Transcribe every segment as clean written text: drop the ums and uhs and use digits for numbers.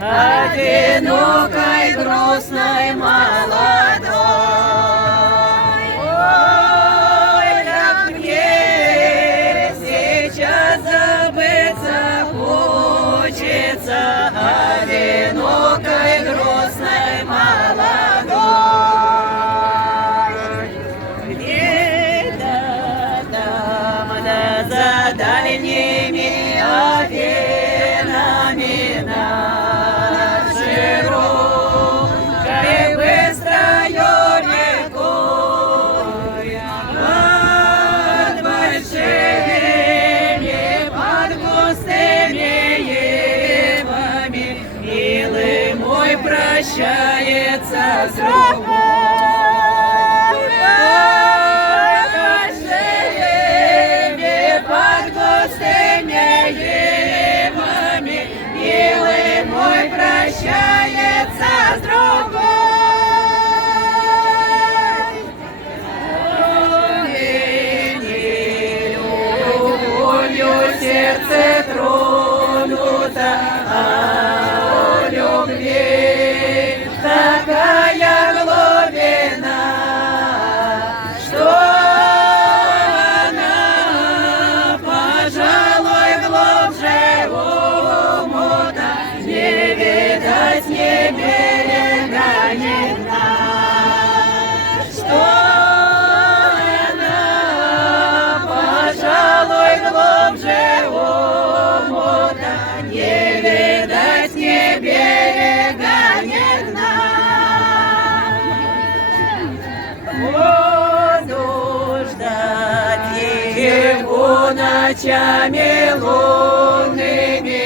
одинокой, грустной, молодой. Ой, как мне сейчас забыться хочется, одинокой, грустной, молодой. Где-то там, да за дальними океанами широкой быстрою рекой, под большими, под густыми ивами милый мой прощается с другой. Прощается с другой. Любовью сердце тронуто, а любви такая глубина, что она, пожалуй, глубже омута. Не видать ни берега, ни дна, что она, пожалуй, глубже омута. Не видать ни берега, ни дна. Буду ждать его ночами лунными,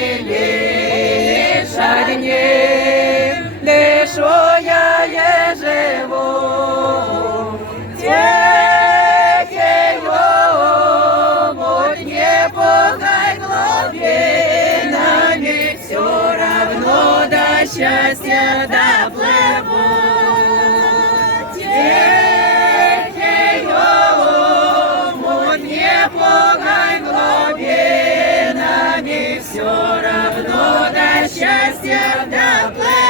дней, дышу я и живу, тихий омут, не пугай глубинами, все равно до счастья доплыву. Тихий омут, не пугай глубинами, все равно до счастья доплыву.